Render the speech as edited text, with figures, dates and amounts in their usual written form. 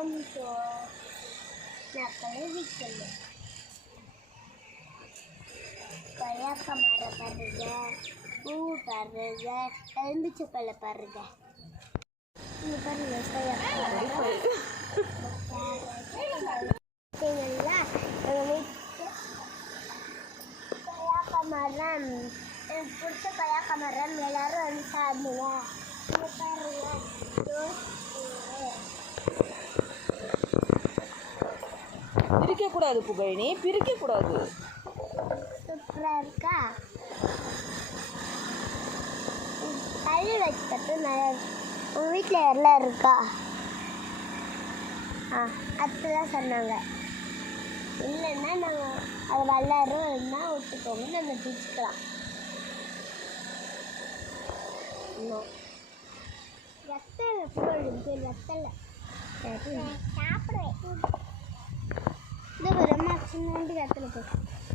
மரம் நான் கழுவிக்கல. கொய்யாக்கா மரம் பாருங்க, பூ பாருங்க, எலும்பிச்சை பழ பாருங்க. இங்க பாருங்க கொய்யாக்கா மரம், எனக்கு பிடிச்ச கொய்யாக்கா மரம். எல்லாரும் வந்து சாப்பிடுங்க. இங்க பாருங்க பிரிக்கக்கூடாது புகழினி, பிரிக்கக்கூடாது. சூப்பரா இருக்கா? கழுவி வச்சுக்கிட்டு நல்லா உங்கள் வீட்டில் எல்லாம் இருக்கா? அதுதான் சொன்னாங்க. இல்லைன்னா நாங்கள் அது வளரும் இல்லைன்னா விட்டுக்கோங்க, நம்ம பிடிச்சிக்கலாம். வெத்தலை போடுது, வெத்தலை சாப்பிடுவேன். இது ஒரு அம்மா சின்ன வெத்தலை போட்டு